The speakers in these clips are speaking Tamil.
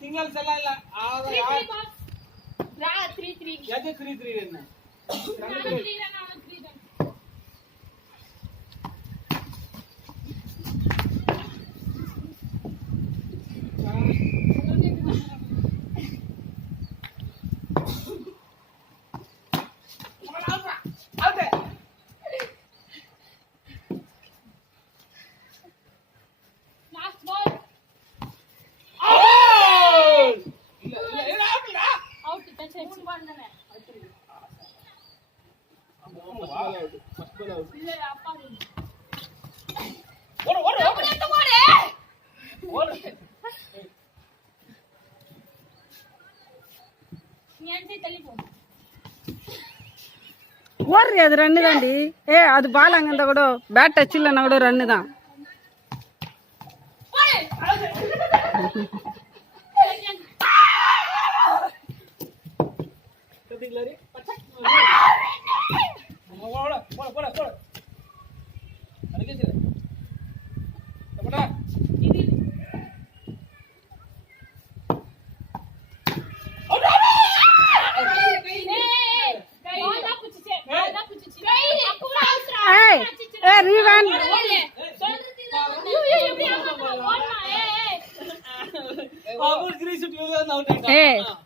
சிங்கிள்ஸ் எல்லாம் இல்ல 3-3 எது 3-3 என்ன ஓடுறி அது ரன்னு தாண்டி. அது பால் அங்க இருந்தா கூட பேட் டச் இல்லைன்னா கூட ரன்னு தான்.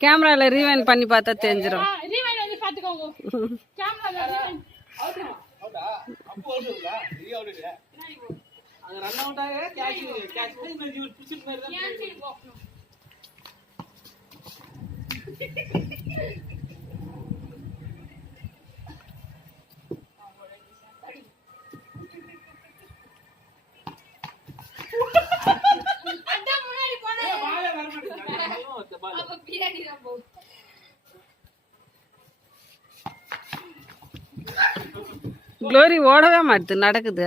கேமரால ரீவைண்ட் பண்ணி பார்த்தா தெரிஞ்சிடும். க்ளோரி ஓடவே மாட்டுது, நடக்குது.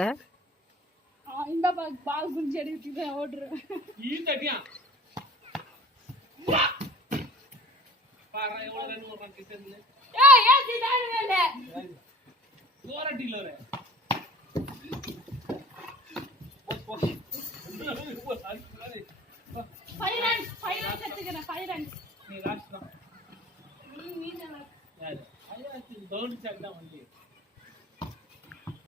பவுன்ஸ் ஆகி தான் வந்து